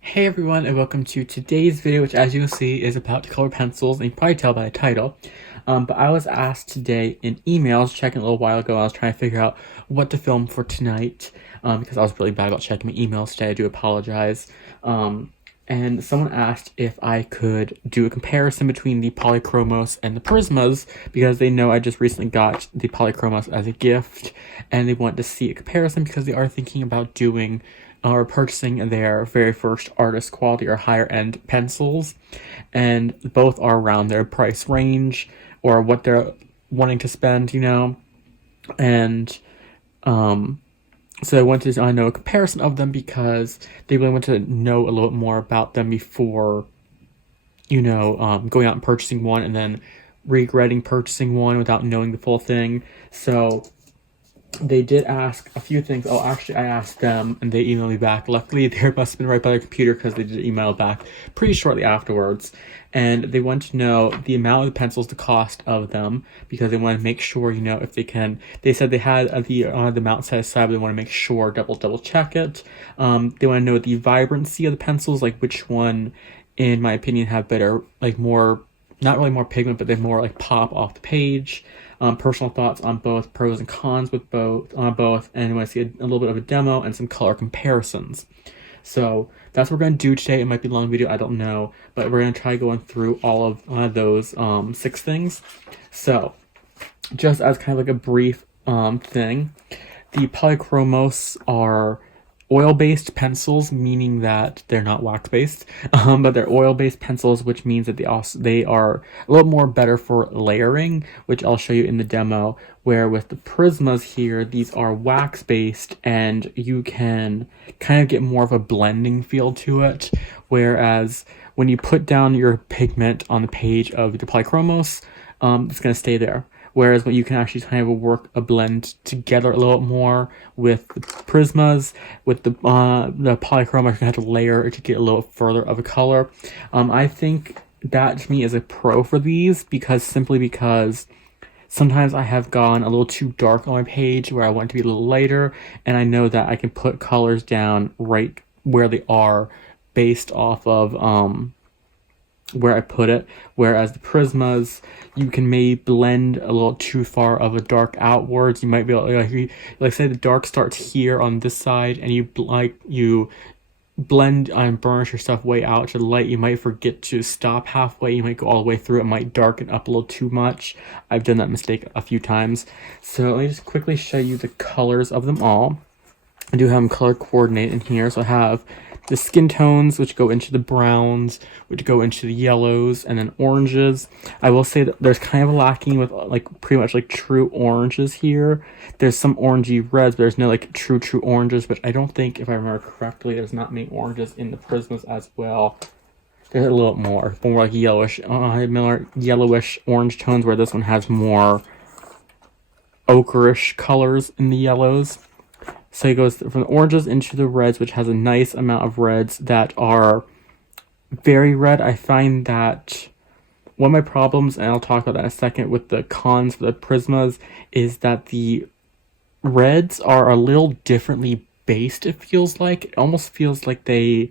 Hey everyone, and welcome to today's video, which as you can see is about color pencils, and you can probably tell by the title. But I was asked today in emails, checking a little while ago, I was trying to figure out what to film for tonight, because I was really bad about checking my emails today. I do apologize. And someone asked if I could do a comparison between the Polychromos and the Prismas, because they know I just recently got the Polychromos as a gift, and they want to see a comparison because they are thinking about doing or purchasing their very first artist quality or higher end pencils, and both are around their price range or what they're wanting to spend, and so I wanted to know a comparison of them because they really want to know a little bit more about them before, going out and purchasing one and then regretting purchasing one without knowing the full thing. So they did ask a few things. Oh, actually, I asked them and they emailed me back. Luckily, they must have been right by their computer because they did email back pretty shortly afterwards. And they want to know the amount of the pencils, the cost of them, because they want to make sure, if they can. They said they had the amount set aside, but they want to make sure, double check it. They want to know the vibrancy of the pencils, like which one, in my opinion, have better, like more, not really more pigment, but they more like pop off the page. Personal thoughts on both, pros and cons with both, and when I see a little bit of a demo and some color comparisons. So that's what we're going to do today. It might be a long video, I don't know, but we're going to try going through all of those 6 things. So just as kind of like a brief thing, the Polychromos are oil-based pencils, meaning that they're not wax-based, but they're oil-based pencils, which means that they are a little more better for layering, which I'll show you in the demo. Where with the Prismas here, these are wax-based, and you can kind of get more of a blending feel to it. Whereas when you put down your pigment on the page of the Polychromos, it's going to stay there. Whereas when you can actually kind of work a blend together a little more with the Prismas, with the Polychromos, you're gonna have to layer to get a little further of a color. I think that to me is a pro for these simply because sometimes I have gone a little too dark on my page where I want it to be a little lighter, and I know that I can put colors down right where they are based off of where I put it, whereas the Prismas, you can maybe blend a little too far of a dark outwards. You might be able to, like say the dark starts here on this side, and you blend and burnish your stuff way out to the light. You might forget to stop halfway. You might go all the way through. It might darken up a little too much. I've done that mistake a few times. So let me just quickly show you the colors of them all. I do have them color coordinated in here. So I have the skin tones, which go into the browns, which go into the yellows, and then oranges. I will say that there's kind of a lacking with pretty much like true oranges here. There's some orangey reds, but there's no like true oranges, which I don't think, if I remember correctly, there's not many oranges in the Prismas as well. There's a little more like yellowish, yellowish orange tones, where this one has more ochreish colors in the yellows. So it goes from the oranges into the reds, which has a nice amount of reds that are very red. I find that one of my problems, and I'll talk about that in a second, with the cons for the Prismas is that the reds are a little differently based, it feels like. It almost feels like they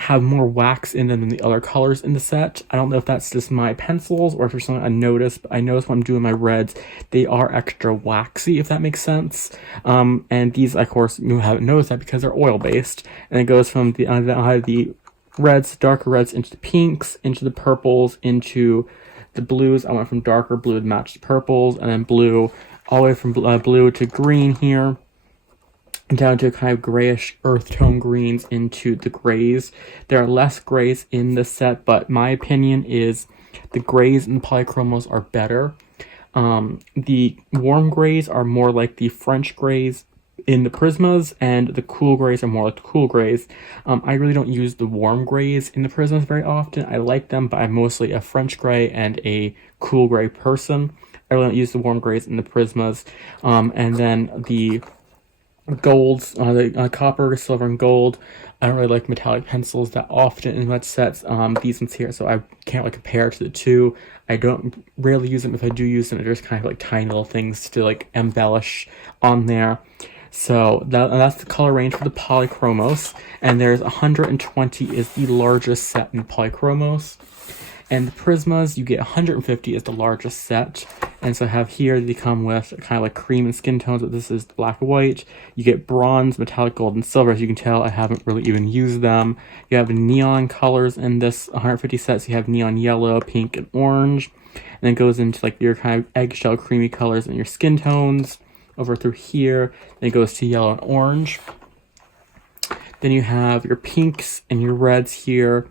have more wax in them than the other colors in the set. I don't know if that's just my pencils or if there's something I noticed, but I notice when I'm doing my reds, they are extra waxy, if that makes sense. And these, of course, you haven't noticed that because they're oil-based. And it goes from the reds, darker reds, into the pinks, into the purples, into the blues. I went from darker blue to match the purples, and then blue, all the way from blue to green here, down to kind of grayish earth tone greens into the grays. There are less grays in the set, but my opinion is the grays in Polychromos are better. The warm grays are more like the French grays in the Prismas, and the cool grays are more like the cool grays. I really don't use the warm grays in the Prismas very often. I like them, but I'm mostly a French gray and a cool gray person. I really don't use the warm grays in the Prismas. And then the golds, the copper, silver, and gold. I don't really like metallic pencils that often in much sets. These ones here, so I can't really compare to the two. I don't rarely use them. If I do use them, they're just kind of like tiny little things to like embellish on there. So that's the color range for the Polychromos, and there's 120 is the largest set in Polychromos. And the Prismas, you get 150 is the largest set. And so I have here, they come with kind of like cream and skin tones, but this is black and white. You get bronze, metallic gold, and silver. As you can tell, I haven't really even used them. You have neon colors in this 150 sets. You have neon yellow, pink, and orange. And then it goes into like your kind of eggshell creamy colors and your skin tones over through here. Then it goes to yellow and orange. Then you have your pinks and your reds here.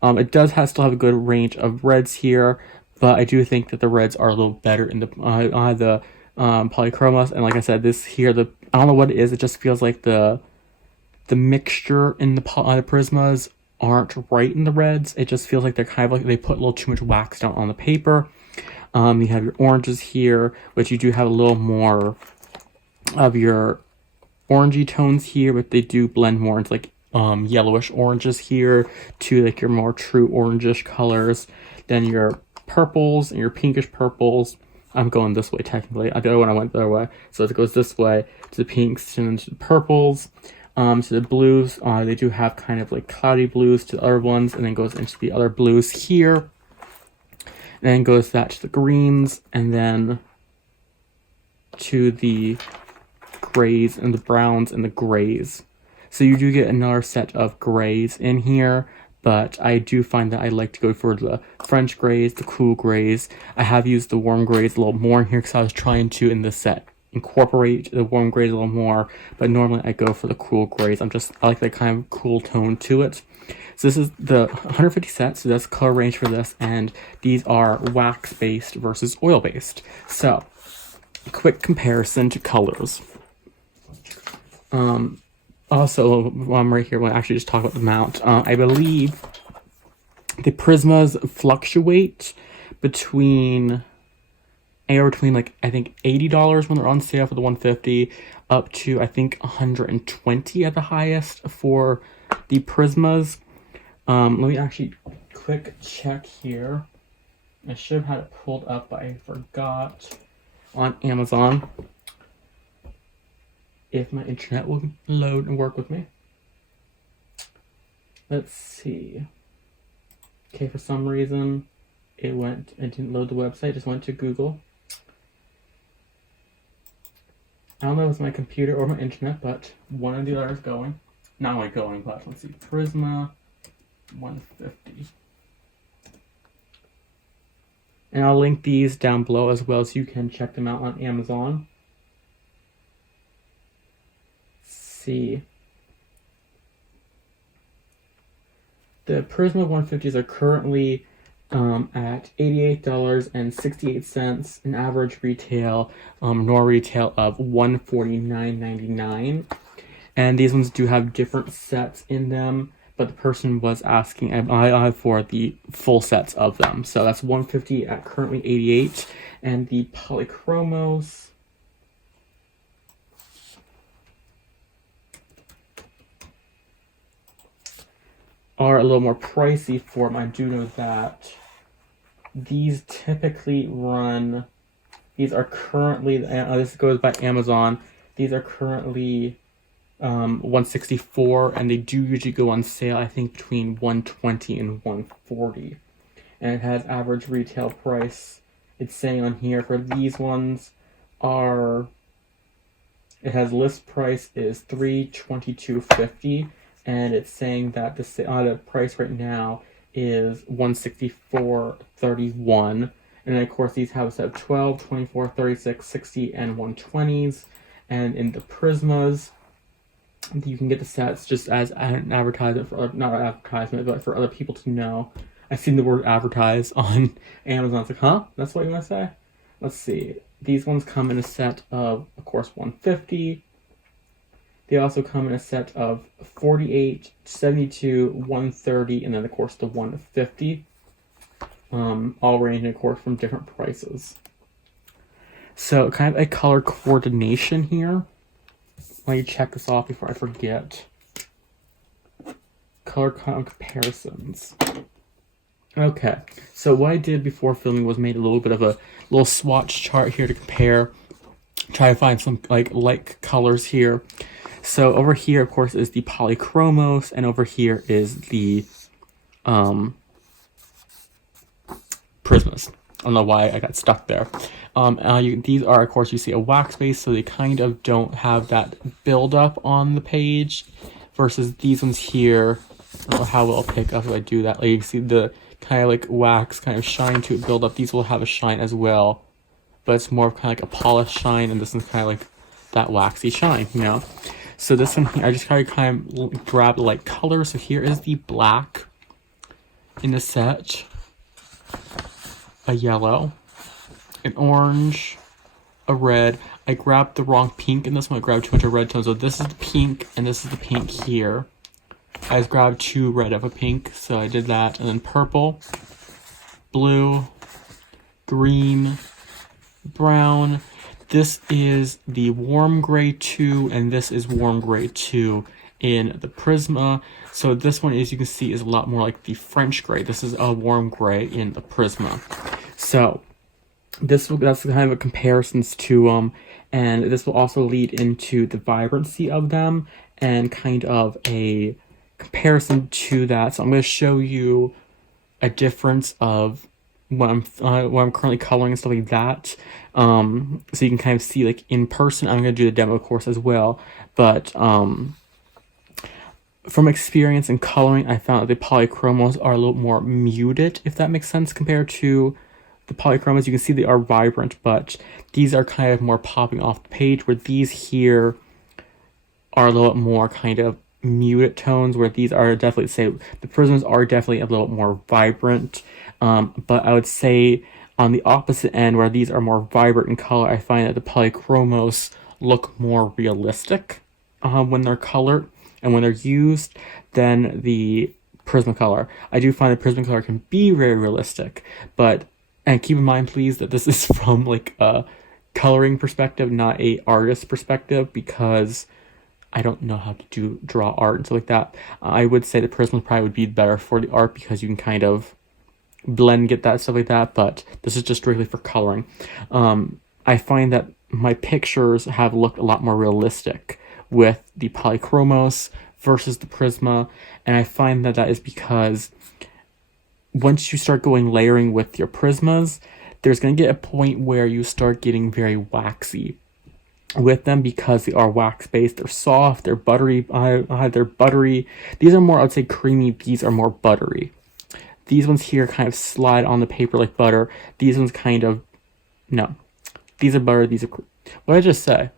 It does still have a good range of reds here, but I do think that the reds are a little better in the Polychromos. And like I said, this here, I don't know what it is. It just feels like the mixture in the Prismas aren't right in the reds. It just feels like they're kind of like they put a little too much wax down on the paper. You have your oranges here, which you do have a little more of your orangey tones here, but they do blend more into like yellowish oranges here to like your more true orangish colors. Then your purples and your pinkish purples. I'm going this way technically. I don't know when I went the other way. So it goes this way to the pinks and then to the purples. To the blues, they do have kind of like cloudy blues to the other ones, and then goes into the other blues here. And then goes that to the greens, and then to the grays and the browns and the grays. So you do get another set of grays in here, but I do find that I like to go for the French grays, the cool grays. I have used the warm grays a little more in here because I was trying to, in this set, incorporate the warm grays a little more, but normally I go for the cool grays. I like that kind of cool tone to it. So this is the 150 set, so that's color range for this, and these are wax-based versus oil-based. So, quick comparison to colors. Also, while I'm right here, we'll actually just talk about the mount. I believe the Prismas fluctuate between like I think $80 when they're on sale for the 150, up to I think 120 at the highest for the Prismas. Let me actually quick check here. I should have had it pulled up, but I forgot on Amazon. If my internet will load and work with me. Let's see. Okay, for some reason it didn't load the website, just went to Google. I don't know if it's my computer or my internet, but one of the other is going. Not only going, but let's see. Prisma 150. And I'll link these down below as well so you can check them out on Amazon. See. The Prisma 150s are currently at $88.68, an average retail, nor retail of $149.99. And these ones do have different sets in them, but the person was asking I for the full sets of them. So that's 150 at currently 88, and the Polychromos are a little more pricey for them. I do know that these typically run, these are currently, this goes by Amazon, these are currently $164, and they do usually go on sale, I think, between $120 and $140. And it has average retail price, it's saying on here, for these ones it has list price is $322.50. And it's saying that the price right now is $164.31. And then, of course, these have a set of 12, 24, 36, 60, and 120s. And in the Prismas, you can get the sets just as an advertisement, not an advertisement, but for other people to know. I've seen the word advertise on Amazon. It's like, huh? That's what you want to say? Let's see. These ones come in a set of course, 150. They also come in a set of 48, 72, 130, and then, of course, the 150. All ranging, of course, from different prices. So, kind of a color coordination here. Let me check this off before I forget. Color comparisons. Okay, so what I did before filming was made a little bit of a little swatch chart here to compare try to find some like colors here. So over here, of course, is the Polychromos, and over here is the Prismas. I don't know why I got stuck there. These are, of course, you see a wax base, so they kind of don't have that buildup on the page, versus these ones here. I don't know how well I'll pick up if I do that. Like, you see the kind of like wax kind of shine to it build up. These will have a shine as well, but it's more of kind of like a polished shine, and this one's kind of like that waxy shine, you know? So this one here, I just kind of grabbed light color. So here is the black in the set, a yellow, an orange, a red. I grabbed the wrong pink in this one. I grabbed too much of red tone. So this is the pink, and this is the pink here. I just grabbed 2 red of a pink, so I did that. And then purple, blue, green, brown. This is the warm gray 2, and this is warm gray 2 in the Prisma. So this one, as you can see, is a lot more like the French gray. This is a warm gray in the Prisma. So that's kind of a comparisons to them, and this will also lead into the vibrancy of them and kind of a comparison to that. So I'm going to show you a difference of what I'm currently coloring and stuff like that. So you can kind of see like in person. I'm going to do the demo course as well, but from experience in coloring, I found that the Polychromos are a little more muted, if that makes sense, compared to the Polychromos. You can see they are vibrant, but these are kind of more popping off the page, where these here are a little bit more kind of muted tones, where these are definitely, say, the Prisms are definitely a little more vibrant. But I would say on the opposite end, where these are more vibrant in color, I find that the Polychromos look more realistic when they're colored and when they're used than the Prismacolor. I do find the Prismacolor can be very realistic, but, and keep in mind, please, that this is from like a coloring perspective, not a artist perspective, because I don't know how to draw art and stuff like that. I would say the Prisma probably would be better for the art, because you can kind of blend, get that stuff like that, but this is just strictly for coloring. I find that my pictures have looked a lot more realistic with the Polychromos versus the Prisma, and I find that that is because once you start going layering with your Prismas, there's going to get a point where you start getting very waxy with them, because they are wax based. They're soft, they're buttery. They're buttery. These are more, I would say, creamy. These are more buttery. These ones here kind of slide on the paper like butter. These ones kind of, no, these are butter. These are, what did I just say?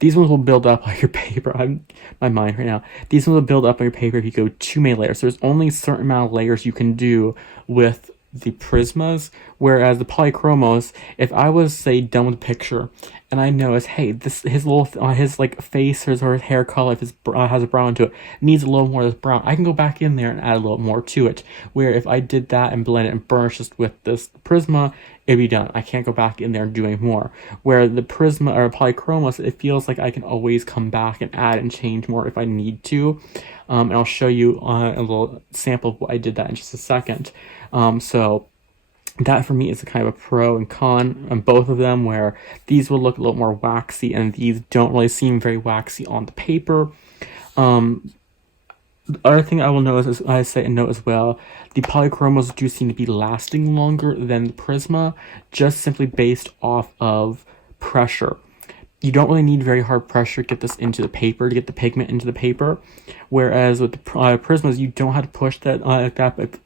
These ones will build up on your paper. I'm my mind right now. These ones will build up on your paper if you go too many layers. There's only a certain amount of layers you can do with the Prismas, whereas the Polychromos, if I was, say, done with the picture and I notice, hey, this his like face or his hair color, if it has a brown to it, needs a little more of this brown, I can go back in there and add a little more to it. Where if I did that and blend it and burnish just with this Prisma, it'd be done. I can't go back in there and do any more. Where the Prisma or Polychromos, it feels like I can always come back and add and change more if I need to. And I'll show you a little sample of what I did that in just a second. So that for me is a kind of a pro and con on both of them, where these will look a little more waxy and these don't really seem very waxy on the paper. The other thing I will notice, is I say and note as well, the Polychromos do seem to be lasting longer than the Prisma, just simply based off of pressure. You don't really need very hard pressure to get this into the paper, to get the pigment into the paper, whereas with the Prismas, you don't have to push that like that. But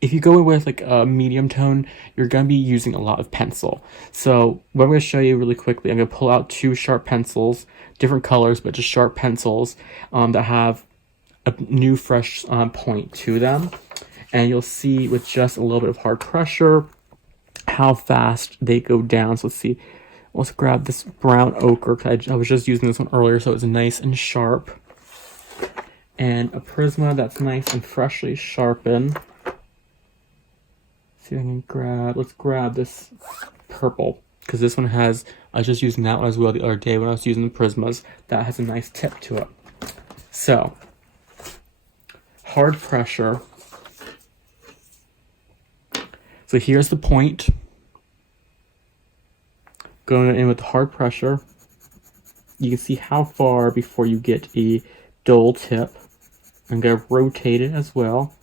if you go with like a medium tone, you're going to be using a lot of pencil. So what I'm going to show you really quickly, I'm going to pull out 2 sharp pencils, different colors, but just sharp pencils that have a new fresh point to them. And you'll see with just a little bit of hard pressure how fast they go down. So let's see. Let's grab this brown ochre, because I was just using this one earlier, so it's nice and sharp. And a Prisma that's nice and freshly sharpened. See if I can grab, let's grab this purple, because this one has, I was just using that one as well the other day when I was using the Prismas. That has a nice tip to it. So, hard pressure. So here's the point. going in with the hard pressure, you can see how far before you get a dull tip. I'm going to rotate it as well.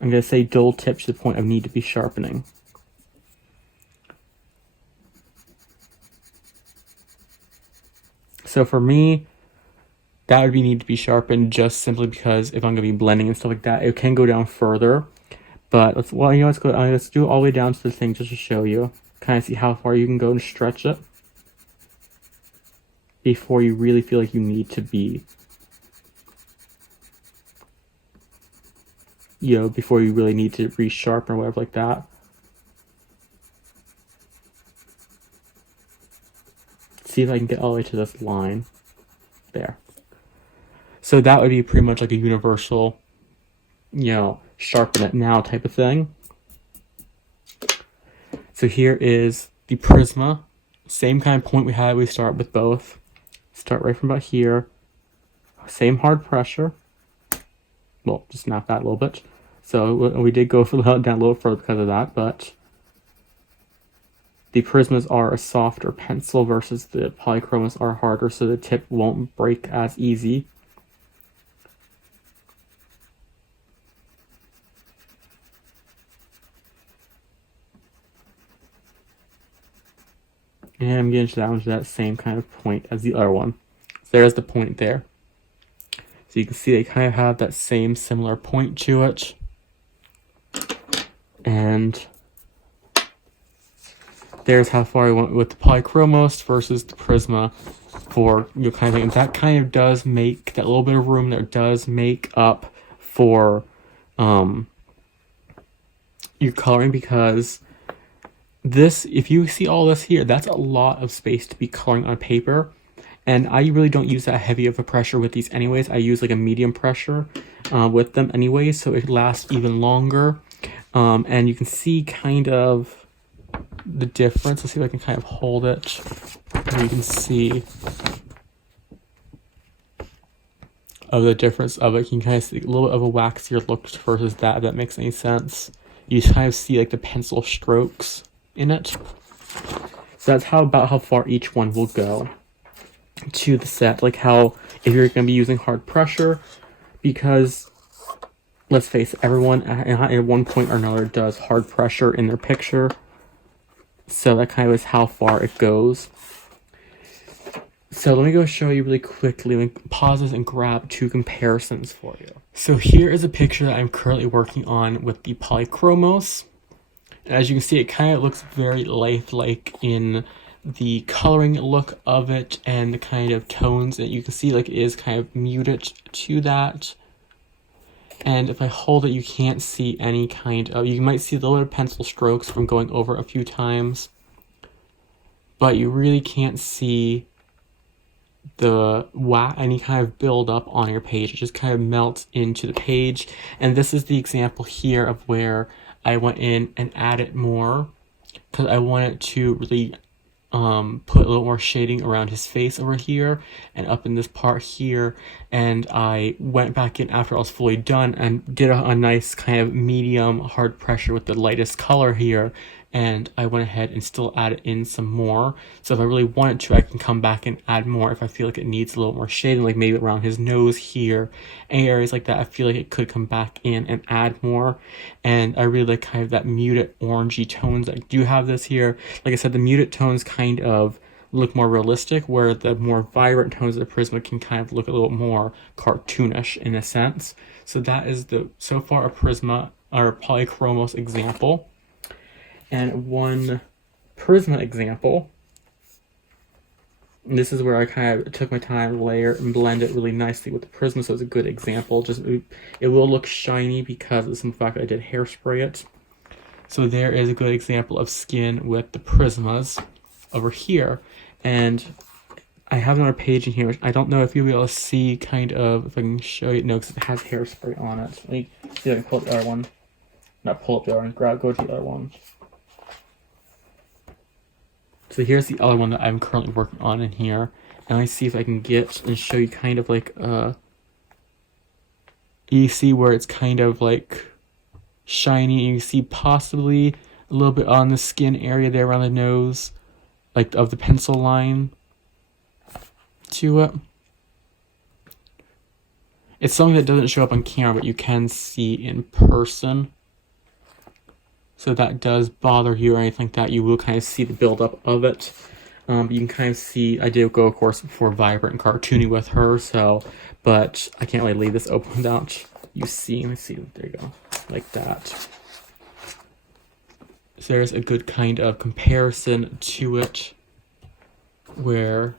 I'm going to say dull tip to the point of need to be sharpening. So for me, that would need to be sharpened just simply because if I'm going to be blending and stuff like that, it can go down further. But let's do it all the way down to the thing just to show you. Kind of see how far you can go and stretch it before you really feel like you need to be, before you really need to resharpen or whatever like that. See if I can get all the way to this line. There. So that would be pretty much like a universal, sharpen it now type of thing. So here is the Prisma. Same kind of point we had. We start with both. Start right from about here. Same hard pressure. Well, just snap that a little bit. So we did go down a little further because of that, but the Prismas are a softer pencil versus the Polychromos are harder, so the tip won't break as easy. And I'm getting down to that same kind of point as the other one. So there's the point there. So you can see they kind of have that same similar point to it. And there's how far I went with the Polychromos versus the Prisma for kind of thing. And that kind of does make that little bit of room there does make up for your coloring, because this, if you see all this here, that's a lot of space to be coloring on paper. And I really don't use that heavy of a pressure with these anyways. I use like a medium pressure with them anyways, so it lasts even longer. And you can see kind of the difference. Let's see if I can kind of hold it. And you can see of the difference of it. You can kind of see a little bit of a waxier look versus that, if that makes any sense. You kind of see like the pencil strokes in it. So that's about how far each one will go to the set. Like how, if you're going to be using hard pressure, because let's face it, everyone at one point or another does hard pressure in their picture. So that kind of is how far it goes. So let me go show you really quickly. Let me pause this and grab two comparisons for you. So here is a picture that I'm currently working on with the Polychromos. As you can see, it kind of looks very lifelike in the coloring look of it and the kind of tones that you can see, like it is kind of muted to that. And if I hold it, you can't see any kind of, you might see the little pencil strokes from going over a few times, but you really can't see any kind of build up on your page. It just kind of melts into the page. And this is the example here of where I went in and added more, because I wanted to really put a little more shading around his face over here and up in this part here. And I went back in after I was fully done and did a nice kind of medium hard pressure with the lightest color here. And I went ahead and still added in some more. So if I really wanted to, I can come back and add more if I feel like it needs a little more shading, like maybe around his nose here, any areas like that. I feel like it could come back in and add more. And I really like kind of that muted orangey tones. I do have this here. Like I said, the muted tones kind of look more realistic, where the more vibrant tones of the Prisma can kind of look a little more cartoonish in a sense. So that is so far a Prisma or Polychromos example. And one Prisma example, and this is where I kind of took my time to layer and blend it really nicely with the Prisma, so it's a good example. Just it will look shiny because of the fact that I did hairspray it. So there is a good example of skin with the Prismas over here. And I have another page in here, which I don't know if you'll be able to see kind of, if I can show you. No, because it has hairspray on it. Let me see if I can pull up the other one. Not pull up the other one, go to the other one. So here's the other one that I'm currently working on in here. And let me see if I can get and show you kind of like, you see where it's kind of like shiny. You see possibly a little bit on the skin area there around the nose, like of the pencil line to it. It's something that doesn't show up on camera, but you can see in person. So if that does bother you or anything like that, you will kind of see the buildup of it. You can kind of see, I did go, of course, for vibrant and cartoony with her, so, but I can't really leave this open without you seeing. Let's see, there you go, like that. So there's a good kind of comparison to it, where,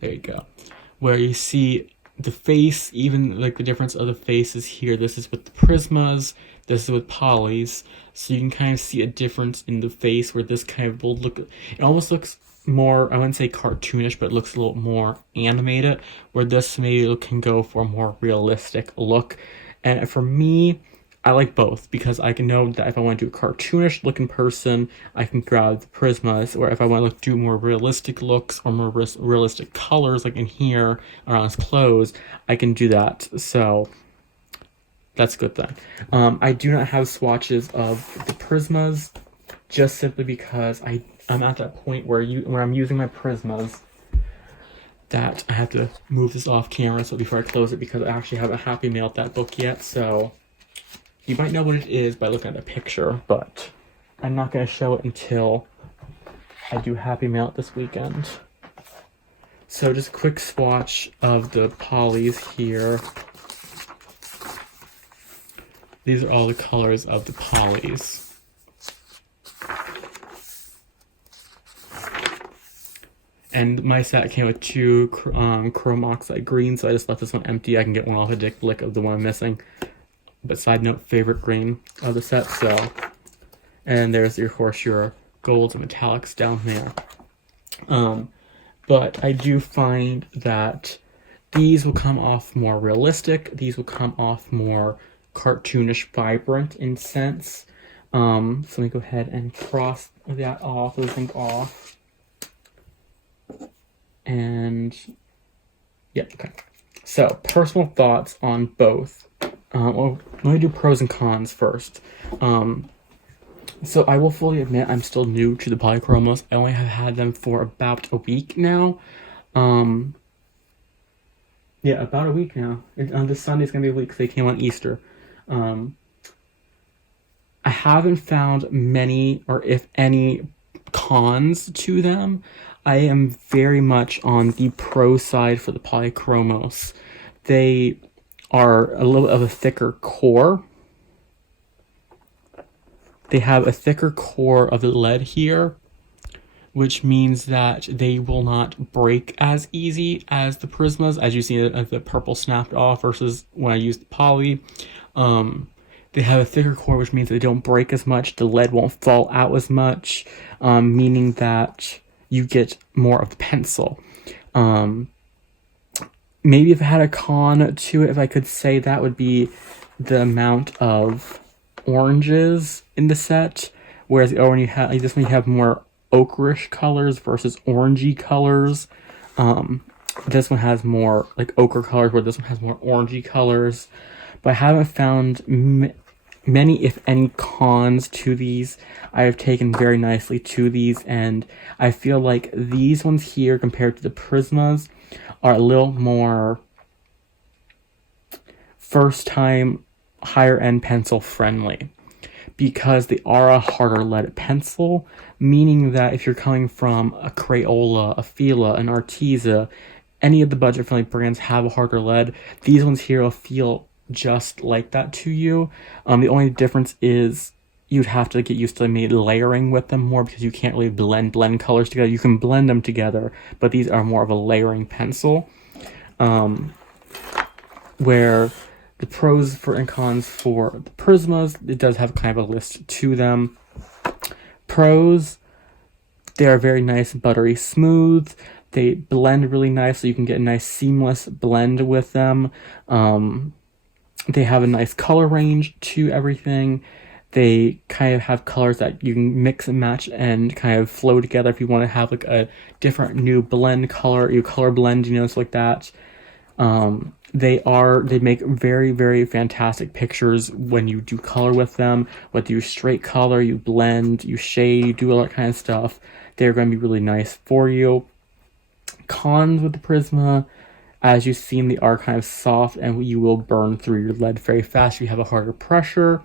there you go, where you see the face, even like the difference of the faces here. This is with the Prismas, this is with Polys, so you can kind of see a difference in the face where this kind of will look, it almost looks more, I wouldn't say cartoonish, but it looks a little more animated, where this maybe can go for a more realistic look. And for me, I like both, because I can know that if I want to do a cartoonish looking person, I can grab the Prismas, or if I want to do more realistic looks or more realistic colors, like in here around his clothes, I can do that. So that's a good thing. I do not have swatches of the Prismas, just simply because I'm at that point where I'm using my Prismas that I have to move this off camera so before I close it, because I actually haven't happy mailed that book yet. So you might know what it is by looking at the picture, but I'm not going to show it until I do happy mail it this weekend. So just a quick swatch of the Polys here. These are all the colors of the Polys. And my set came with two chrome oxide greens, so I just left this one empty. I can get one off a dick lick of the one I'm missing. But side note, favorite green of the set, so. And there's, of course, your golds and metallics down there. But I do find that these will come off more realistic. These will come off more cartoonish, vibrant in sense. So let me go ahead and cross that off, those things off. And yeah, okay. So personal thoughts on both. Well, let me do pros and cons first. So I will fully admit I'm still new to the Polychromos. I only have had them for about a week now. Yeah, about a week now. This Sunday's gonna be a week because they came on Easter. I haven't found many, or if any, cons to them. I am very much on the pro side for the Polychromos. They are a little of a thicker core. They have a thicker core of the lead here, which means that they will not break as easy as the Prismas, as you see the purple snapped off versus when I used the Poly. They have a thicker core, which means they don't break as much. The lead won't fall out as much, meaning that you get more of the pencil. Maybe if I had a con to it, if I could say, that would be the amount of oranges in the set, whereas when you have this one, you have more ochreish colors versus orangey colors. This one has more like ochre colors, where this one has more orangey colors. But I haven't found many, if any, cons to these. I have taken very nicely to these, and I feel like these ones here compared to the Prismas are a little more first time higher end pencil friendly, because they are a harder lead pencil, meaning that if you're coming from a Crayola, a Fila, an Arteza, any of the budget friendly brands have a harder lead. These ones here will feel just like that to you. The only difference is you'd have to get used to maybe layering with them more, because you can't really blend colors together. You can blend them together, but these are more of a layering pencil. Where the pros and cons for the Prismas, it does have kind of a list to them. Pros, they are very nice, buttery smooth. They blend really nicely. You can get a nice seamless blend with them. They have a nice color range to everything. They kind of have colors that you can mix and match and kind of flow together if you want to have like a different new blend color, you color blend, stuff like that. They make very, very fantastic pictures when you do color with them. Whether you straight color, you blend, you shade, you do all that kind of stuff, they're going to be really nice for you. Cons with the Prisma, as you've seen, they are kind of soft and you will burn through your lead very fast if you have a harder pressure.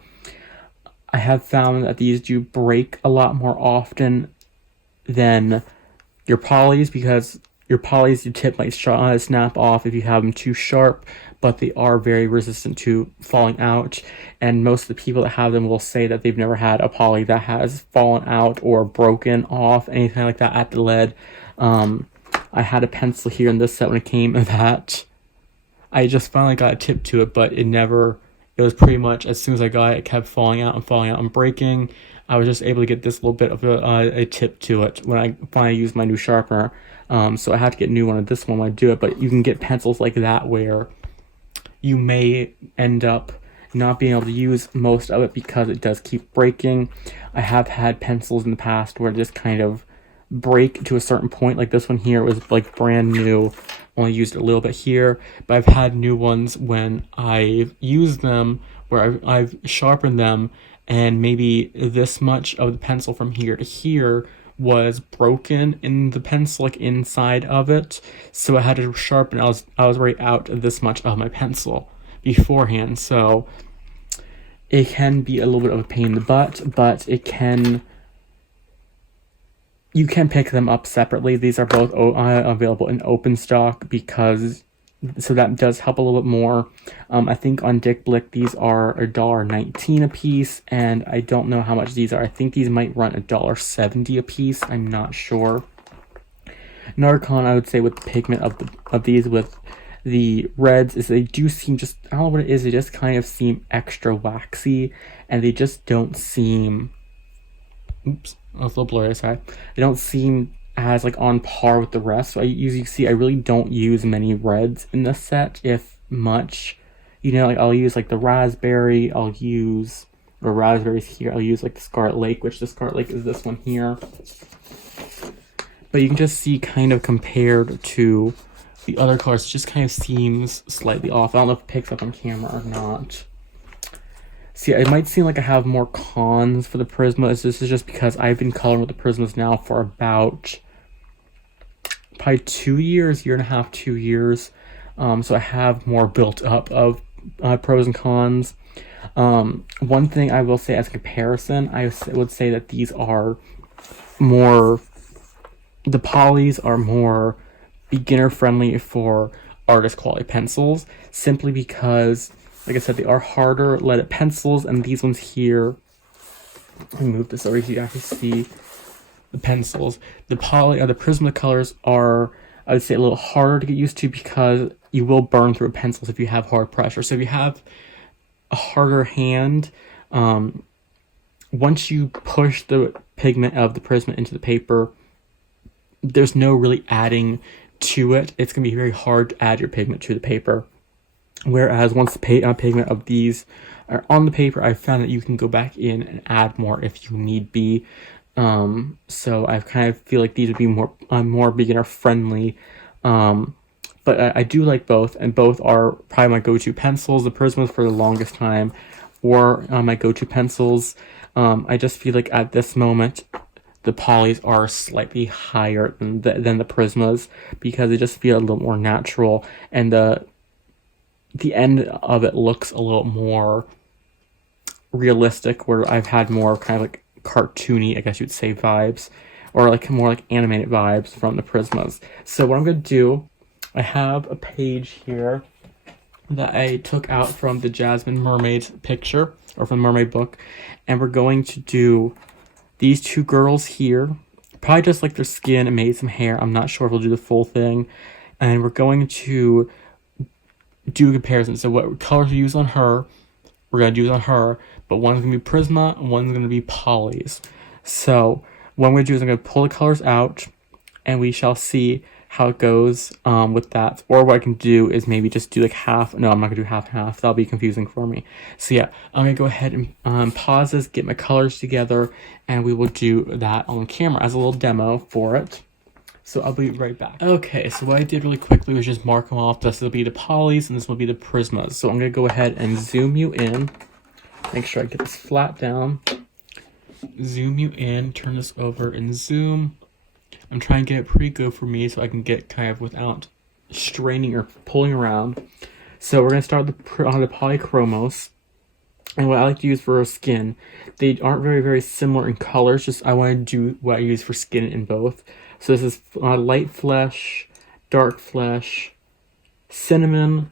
I have found that these do break a lot more often than your polys, because your polys, your tip might snap off if you have them too sharp, but they are very resistant to falling out. And most of the people that have them will say that they've never had a poly that has fallen out or broken off, anything like that at the lead. I had a pencil here in this set when it came that I just finally got a tip to it, but it was pretty much as soon as I got it, it kept falling out and breaking. I was just able to get this little bit of a tip to it when I finally used my new sharpener. So I had to get a new one of this one when I do it, but you can get pencils like that where you may end up not being able to use most of it because it does keep breaking. I have had pencils in the past where it just kind of break to a certain point, like this one here was like brand new, only used a little bit here, but I've had new ones when I've used them where I've sharpened them and maybe this much of the pencil from here to here was broken in the pencil, like inside of it, so I had to sharpen. I was already out this much of my pencil beforehand, so it can be a little bit of a pain in the butt, but you can pick them up separately. These are both available in open stock, so that does help a little bit more. I think on Dick Blick these are $1.19 a piece, and I don't know how much these are. I think these might run $1.70 a piece. I'm not sure. Another con I would say with the pigment of these with the reds is they do seem just, I don't know what it is, they just kind of seem extra waxy, and they just don't seem, oops, a little blurry, sorry. They don't seem as like on par with the rest. So I really don't use many reds in this set, if much. You know, like I'll use like the raspberry, raspberries here. I'll use like the Scarlet Lake, which the Scarlet Lake is this one here. But you can just see kind of compared to the other colors, it just kind of seems slightly off. I don't know if it picks up on camera or not. See, it might seem like I have more cons for the Prismas. This is just because I've been coloring with the Prismas now for about probably 2 years, year and a half, 2 years. So I have more built up of pros and cons. One thing I will say as a comparison, I would say that these are more, the polys are more beginner friendly for artist quality pencils, simply because, like I said, they are harder leaded pencils, and these ones here, let me move this over so you can actually see the pencils. The Prismacolors are, I would say, a little harder to get used to because you will burn through pencils if you have hard pressure. So if you have a harder hand, once you push the pigment of the Prisma into the paper, there's no really adding to it. It's going to be very hard to add your pigment to the paper. Whereas once the pigment of these are on the paper, I've found that you can go back in and add more if you need be. So I kind of feel like these would be more beginner friendly. But I do like both, and both are probably my go-to pencils. The Prismas for the longest time were my go-to pencils. I just feel like at this moment, the polys are slightly higher than the Prismas because they just feel a little more natural, and the end of it looks a little more realistic, where I've had more kind of like cartoony, I guess you'd say, vibes, or like more like animated vibes from the Prismas. So what I'm going to do, I have a page here that I took out from the Jasmine Mermaid picture, or from the Mermaid book, and we're going to do these two girls here, probably just like their skin and maybe some hair. I'm not sure if we'll do the full thing, and we're going to do a comparison. So what colors we use on her, we're going to use on her, but one's going to be Prisma and one's going to be polys. So what I'm going to do is I'm going to pull the colors out, and we shall see how it goes with that. Or what I can do is maybe just do like half. No, I'm not going to do half and half. That'll be confusing for me. So yeah, I'm going to go ahead and pause this, get my colors together, and we will do that on camera as a little demo for it. So I'll be right back. Okay, so what I did really quickly was just mark them off. This will be the polys and this will be the prismas. So I'm going to go ahead and zoom you in. Make sure I get this flat down. Zoom you in, turn this over and zoom. I'm trying to get it pretty good for me so I can get kind of without straining or pulling around. So we're going to start on the Polychromos. And what I like to use for skin, they aren't very, very similar in colors. Just I want to do what I use for skin in both. So this is light flesh, dark flesh, cinnamon,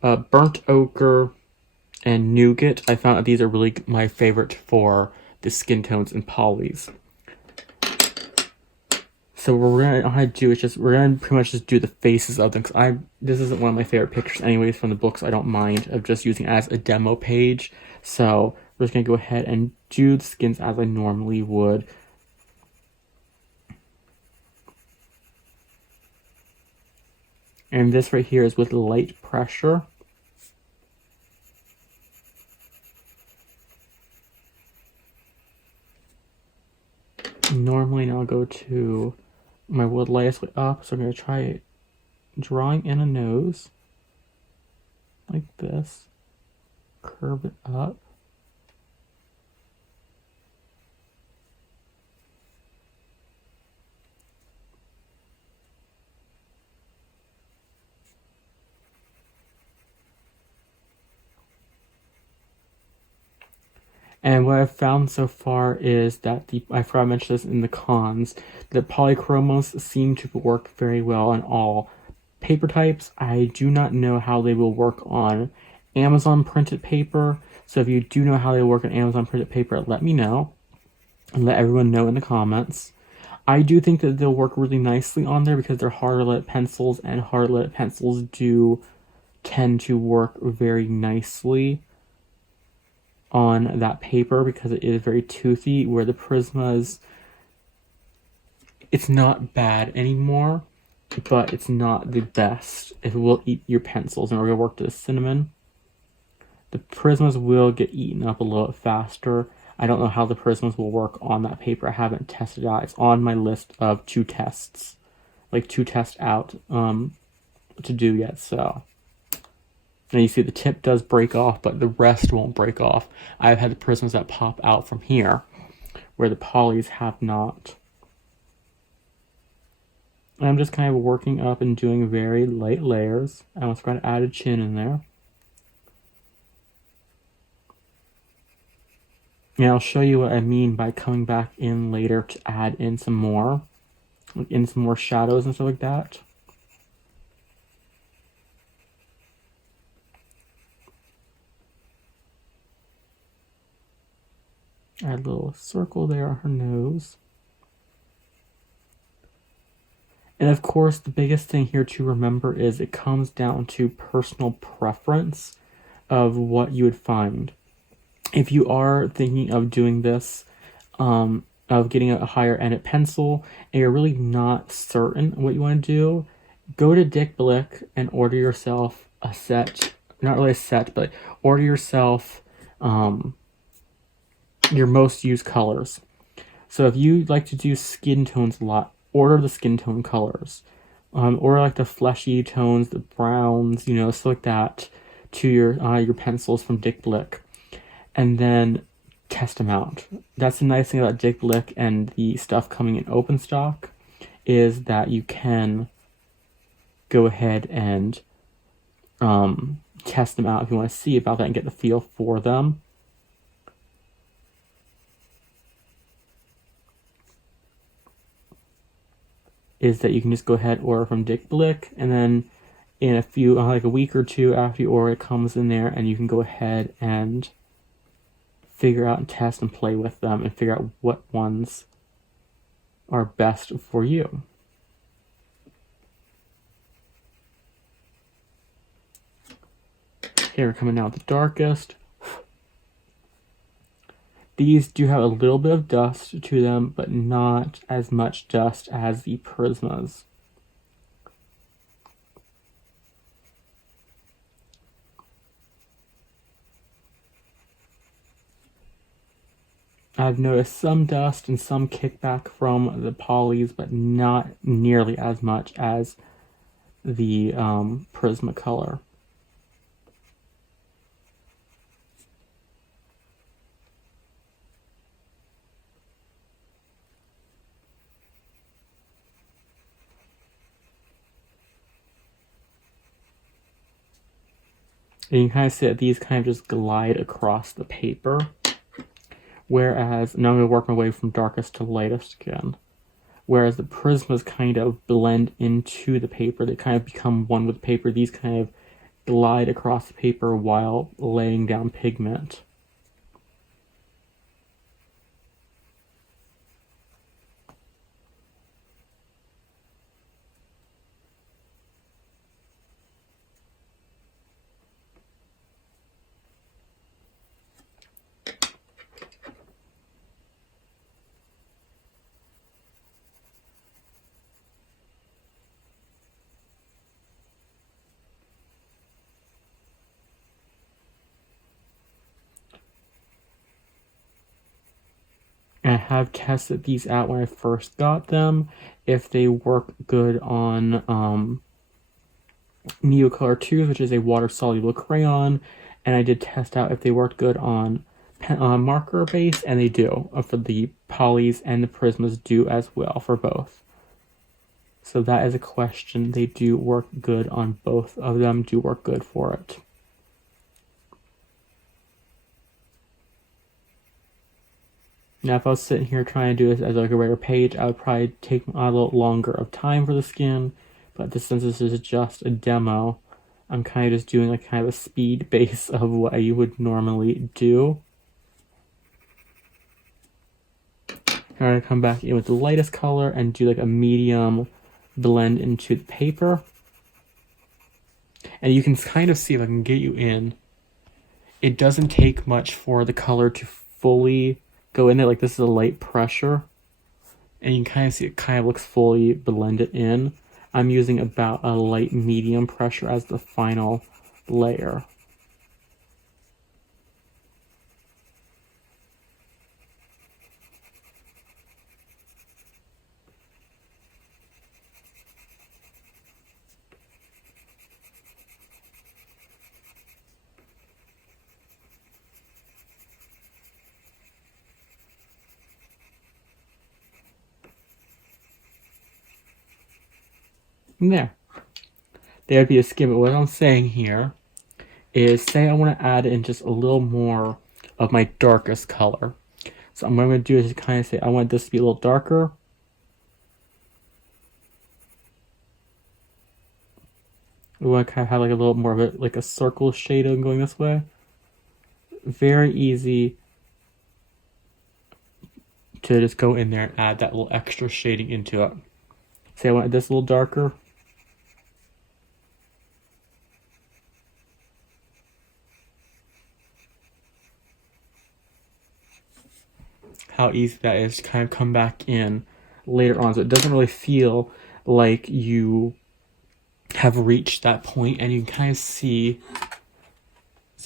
burnt ochre, and nougat. I found that these are really my favorite for the skin tones and polys. So what we're gonna do is we're gonna pretty much just do the faces of them, because this isn't one of my favorite pictures anyways from the books. I don't mind of just using it as a demo page. So we're just gonna go ahead and do the skins as I normally would. And this right here is with light pressure. Normally now I'll go to my wood lightest way up, so I'm going to try drawing in a nose like this, curve it up, and what I've found so far is that I forgot to mention this in the cons, the Polychromos seem to work very well on all paper types. I do not know how they will work on Amazon printed paper, so if you do know how they work on Amazon printed paper, let me know, and let everyone know in the comments. I do think that they'll work really nicely on there because they're harder lead pencils, and harder lead pencils do tend to work very nicely on that paper because it is very toothy, where the Prismas, it's not bad anymore, but it's not the best. It will eat your pencils, and we're going to work to the cinnamon. The Prismas will get eaten up a little bit faster. I don't know how the Prismas will work on that paper. I haven't tested it out. It's on my list of 2 tests, like 2 tests out to do yet, so. And you see the tip does break off, but the rest won't break off. I've had the Prismas that pop out from here, where the polys have not. And I'm just kind of working up and doing very light layers. I almost got to add a chin in there. And I'll show you what I mean by coming back in later to add in some more, like in some more shadows and stuff like that. Add a little circle there on her nose. And of course, the biggest thing here to remember is it comes down to personal preference of what you would find. If you are thinking of doing this, of getting a higher ended pencil, and you're really not certain what you want to do, go to Dick Blick and order yourself a set, not really a set, but order yourself your most used colors. So if you like to do skin tones a lot, order the skin tone colors. Or like the fleshy tones, the browns, stuff like that, to your pencils from Dick Blick. And then test them out. That's the nice thing about Dick Blick and the stuff coming in open stock, is that you can go ahead and test them out if you want to see about that and get the feel for them. Is that you can just go ahead and order from Dick Blick, and then in a few, like a week or 2 after you order, it comes in there, and you can go ahead and figure out and test and play with them and figure out what ones are best for you. Here we're coming out with the darkest. These do have a little bit of dust to them, but not as much dust as the Prismas. I've noticed some dust and some kickback from the polys, but not nearly as much as the Prismacolor. And you can kind of see that these kind of just glide across the paper. Whereas, now I'm going to work my way from darkest to lightest again. Whereas the Prismas kind of blend into the paper. They kind of become one with the paper. These kind of glide across the paper while laying down pigment. And I have tested these out when I first got them, if they work good on Neocolor 2s, which is a water-soluble crayon, and I did test out if they worked good on marker base, and they do. For the polys and the Prismas do as well for both. So that is a question. They do work good on both of them, do work good for it. Now, if I was sitting here trying to do this as like a regular page, I would probably take a little longer of time for the skin. But since this is just a demo, I'm kind of just doing like kind of a speed base of what you would normally do. I'm going to come back in with the lightest color and do like a medium blend into the paper. And you can kind of see, if I can get you in, it doesn't take much for the color to fully go in there. Like, this is a light pressure, and you can kind of see it kind of looks fully blended in. I'm using about a light medium pressure as the final layer. And there would be a skim. But what I'm saying here is, say I want to add in just a little more of my darkest color. So what I'm going to do is kind of say, I want this to be a little darker. We want to kind of have like a little more of it, like a circle shade going this way. Very easy to just go in there and add that little extra shading into it. Say I want this a little darker. How easy that is to kind of come back in later on. So it doesn't really feel like you have reached that point, and you can kind of see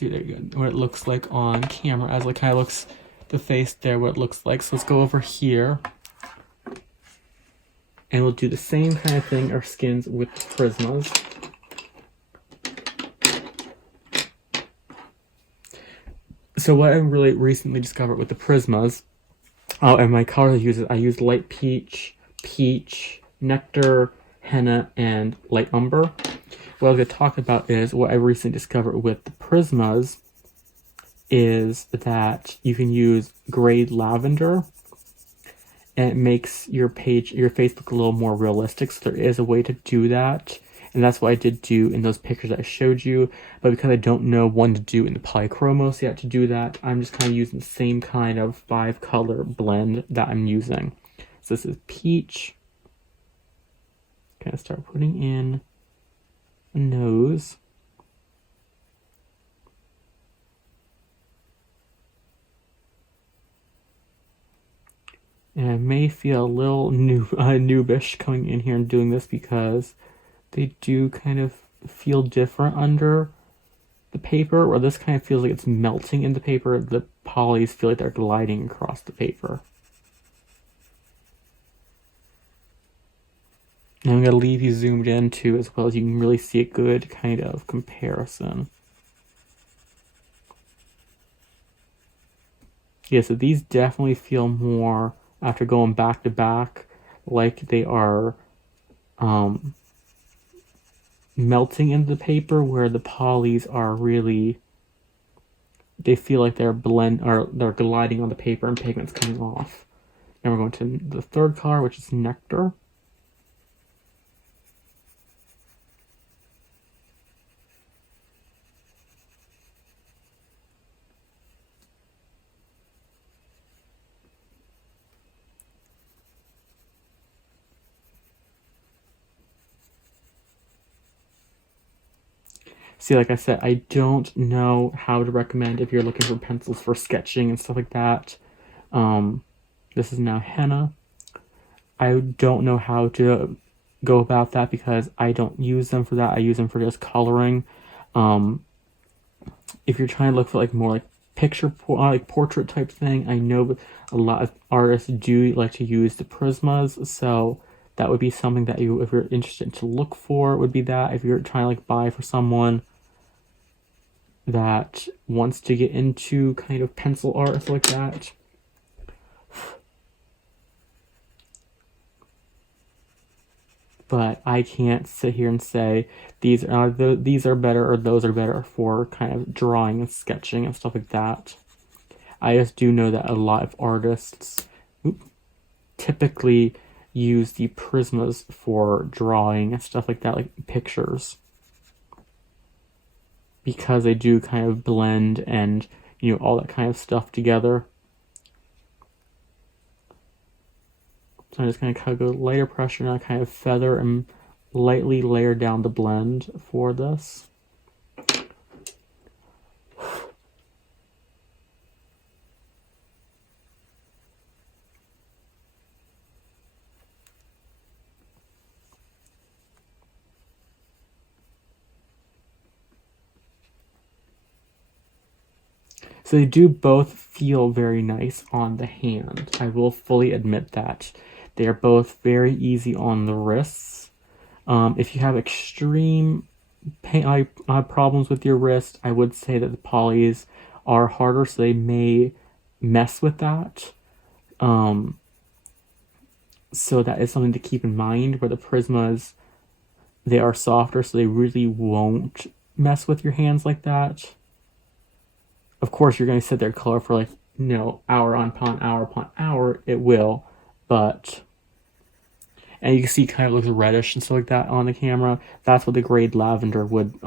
there you go, what it looks like on camera, as it kind of looks, the face there, what it looks like. So let's go over here, and we'll do the same kind of thing, our skins with the Prismas. So what I really recently discovered with the Prismas, and my colors I used light peach, nectar, henna, and light umber. What I was going to talk about is what I recently discovered with the Prismas is that you can use grayed lavender, and it makes your face look a little more realistic. So there is a way to do that, and that's what I did do in those pictures that I showed you. But because I don't know when to do in the Polychromos yet to do that, I'm just kind of using the same kind of 5-color blend that I'm using. So this is peach. Kind of start putting in a nose. And I may feel a little noobish coming in here and doing this, because they do kind of feel different under the paper, or this kind of feels like it's melting in the paper. The polys feel like they're gliding across the paper. And I'm going to leave you zoomed in too, as well as you can really see a good kind of comparison. Yeah, so these definitely feel more, after going back to back, like they are melting into the paper, where the polys are really, they feel like they're they're gliding on the paper and pigment's coming off. Now we're going to the third color, which is Nectar. See, like I said, I don't know how to recommend if you're looking for pencils for sketching and stuff like that. This is now henna. I don't know how to go about that because I don't use them for that. I use them for just coloring. If you're trying to look for like more like like portrait type thing, I know a lot of artists do like to use the Prismas, so that would be something that you, if you're interested to look for, would be that. If you're trying to like buy for someone that wants to get into kind of pencil art and stuff like that. But I can't sit here and say these are better or those are better for kind of drawing and sketching and stuff like that. I just do know that a lot of artists typically use the Prismas for drawing and stuff like that, like pictures, because they do kind of blend and, you know, all that kind of stuff together. So I'm just going to kind of go lighter pressure and kind of feather and lightly layer down the blend for this. So they do both feel very nice on the hand. I will fully admit that. They are both very easy on the wrists. If you have extreme pain problems with your wrist, I would say that the polys are harder, so they may mess with that. So that is something to keep in mind, where the Prismas, they are softer, so they really won't mess with your hands like that. Of course, you're going to sit there and color for like, you know, hour upon hour, it will, but, and you can see it kind of looks reddish and stuff like that on the camera. That's what the grade lavender would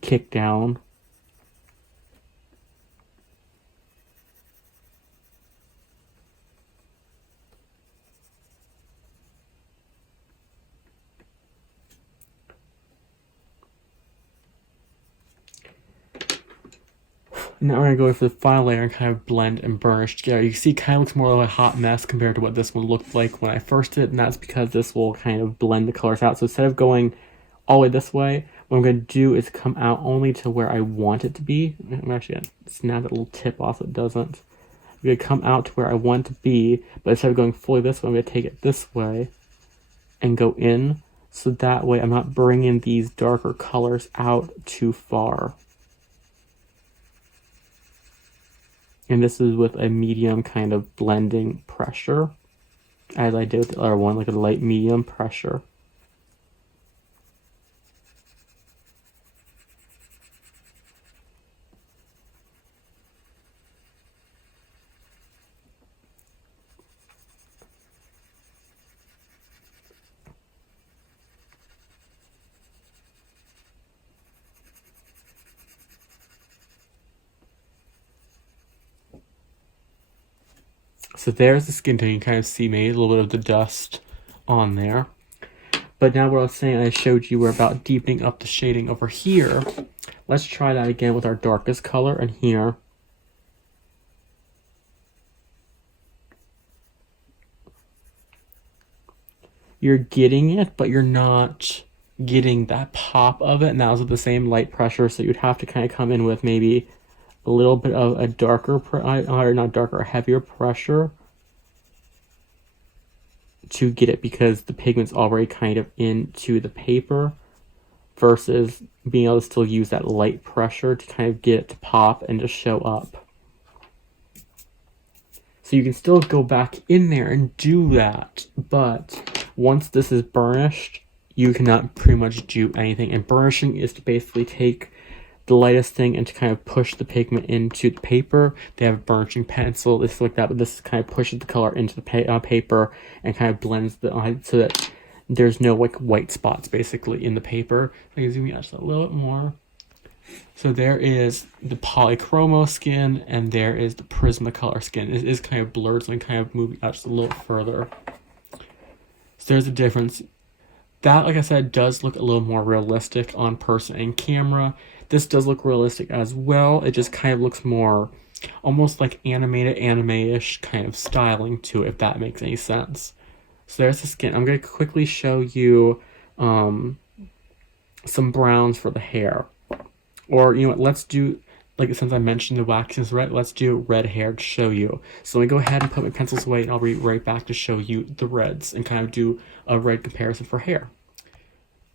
kick down. Now we're going to go for the final layer and kind of blend and burnish together. You can see it kind of looks more like a hot mess compared to what this one looked like when I first did it, and that's because this will kind of blend the colors out. So instead of going all the way this way, what I'm going to do is come out only to where I want it to be. I'm actually going to snap that little tip off so it doesn't. I'm going to come out to where I want it to be, but instead of going fully this way, I'm going to take it this way and go in, so that way I'm not bringing these darker colors out too far. And this is with a medium kind of blending pressure, as I did with the other one, like a light medium pressure. So there's the skin tone. You can kind of see maybe a little bit of the dust on there. But now what I was saying, I showed you, we're about deepening up the shading over here. Let's try that again with our darkest color in here. You're getting it, but you're not getting that pop of it. And that was with the same light pressure, so you'd have to kind of come in with maybe a little bit of a darker, or not darker, a heavier pressure to get it because the pigment's already kind of into the paper, versus being able to still use that light pressure to kind of get it to pop and just show up. So you can still go back in there and do that, but once this is burnished, you cannot pretty much do anything. And burnishing is to basically take the lightest thing and to kind of push the pigment into the paper. They have a burnishing pencil, this is like that, but this kind of pushes the color into the paper and kind of blends the so that there's no like white spots basically in the paper. I can zoom in just a little bit more. So there is the Polychromos skin and there is the Prismacolor skin. It is kind of blurred, so I'm kind of moving out just a little further. So there's a difference. That, like I said, does look a little more realistic on person and camera. This does look realistic as well. It just kind of looks more almost like animated, anime-ish kind of styling to it, if that makes any sense. So there's the skin. I'm going to quickly show you some browns for the hair. Or, you know what, let's do, like, since I mentioned the waxes red, let's do red hair to show you. So let me go ahead and put my pencils away, and I'll be right back to show you the reds and kind of do a red comparison for hair.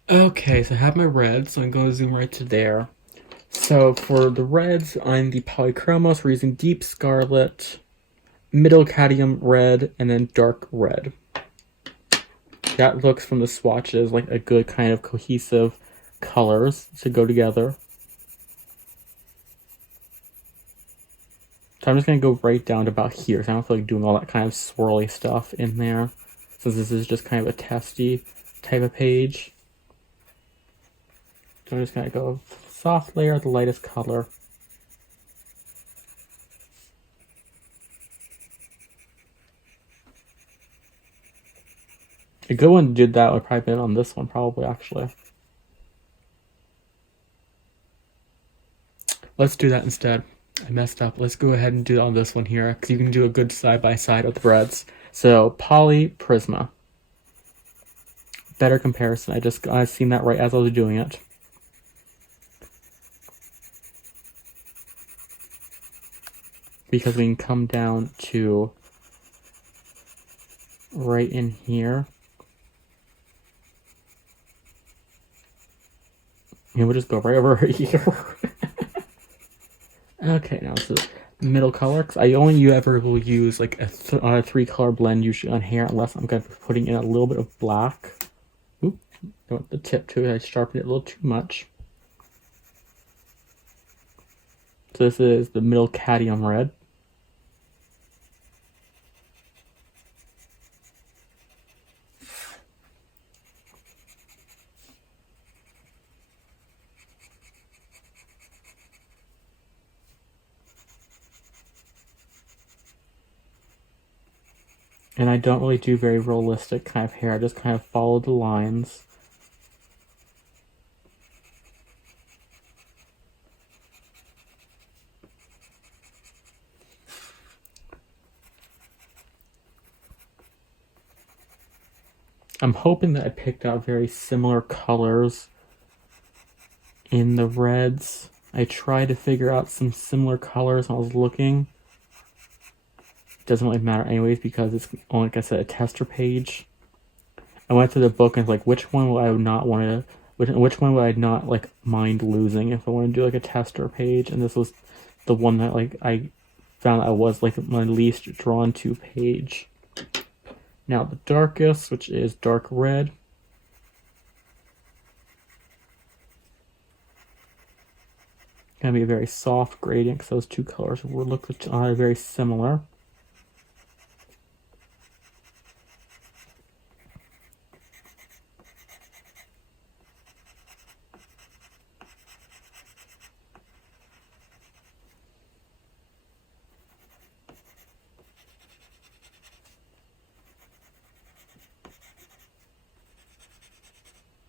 Okay, so I have my reds, so I'm going to zoom right to there. So for the reds, on the Polychromos, we're using deep scarlet, middle cadmium red, and then dark red. That looks from the swatches like a good kind of cohesive colors to go together. So I'm just going to go right down to about here, so I don't feel like doing all that kind of swirly stuff in there, since this is just kind of a testy type of page. So I'm just going to go soft layer of the lightest color. A good one to do that would probably be on this one, probably, actually. Let's do that instead. I messed up. Let's go ahead and do it on this one here, because you can do a good side-by-side of the reds. So, Poly Prisma. Better comparison. I've seen that right as I was doing it. Because we can come down to right in here. And we'll just go right over here. Okay, now this is middle color, because I only ever will use like a three-color blend usually on hair, unless I'm going to be putting in a little bit of black. Oop, don't want the tip to it, I sharpened it a little too much. So this is the middle cadmium red. And I don't really do very realistic kind of hair, I just kind of follow the lines. I'm hoping that I picked out very similar colors in the reds. I tried to figure out some similar colors when I was looking. Doesn't really matter anyways, because it's only, like I said, a tester page. I went through the book and like, which one would I not want to, which one would I not like mind losing if I want to do like a tester page, and this was the one that like I found I was like my least drawn to page. Now the darkest, which is dark red. Gonna be a very soft gradient because those two colors will look very similar.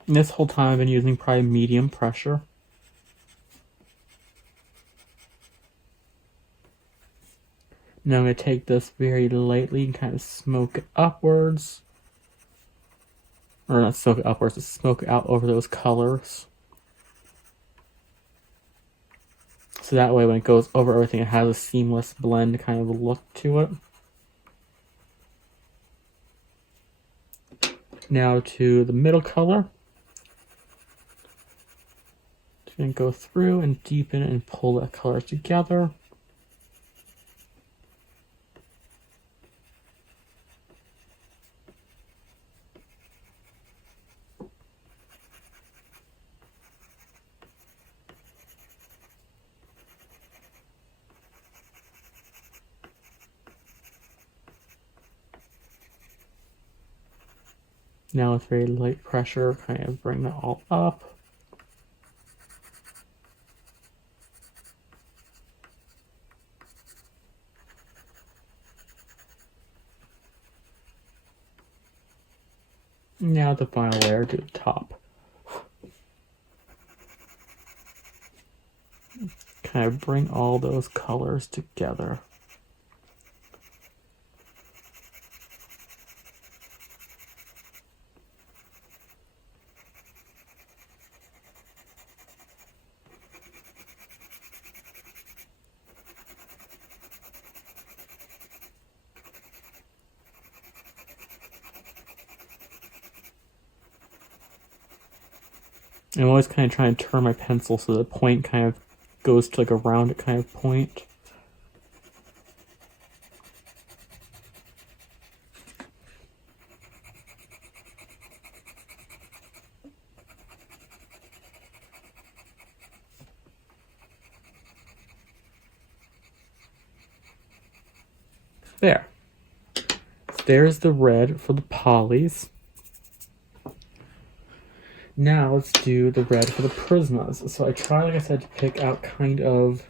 And this whole time I've been using probably medium pressure. Now I'm going to take this very lightly and kind of smoke it upwards. Or not smoke it upwards, just smoke it out over those colors. So that way when it goes over everything, it has a seamless blend kind of look to it. Now to the middle color. Just going to go through and deepen and pull the colors together. Now with very light pressure, kind of bring that all up. Now the final layer to the top. Kind of bring all those colors together. I'm always kind of trying to turn my pencil so the point kind of goes to like a rounded kind of point. There. There's the red for the polys. Now let's do the red for the prismas. So I try, like I said, to pick out kind of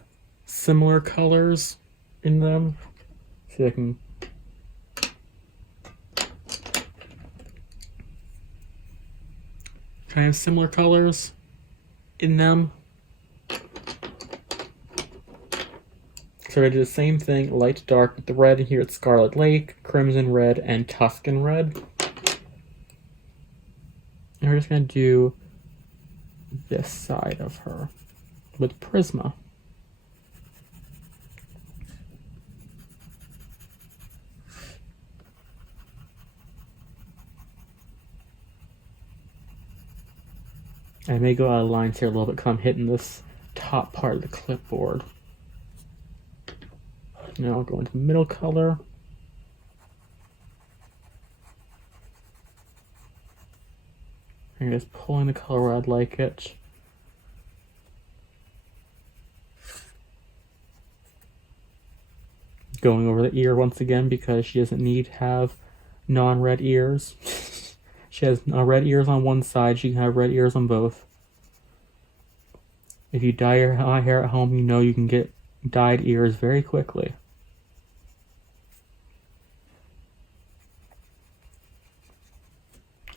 similar colors in them. See if I can kind of similar colors in them. So I do the same thing, light to dark with the red. Here it's Scarlet Lake, Crimson Red, and Tuscan Red. And we're just going to do this side of her with Prisma. I may go out of lines here a little bit because I'm hitting this top part of the clipboard. Now I'll go into the middle color. I'm just pulling the color where I'd like it. Going over the ear once again because she doesn't need to have non-red ears. She has red ears on one side, she can have red ears on both. If you dye your hair at home, you know you can get dyed ears very quickly.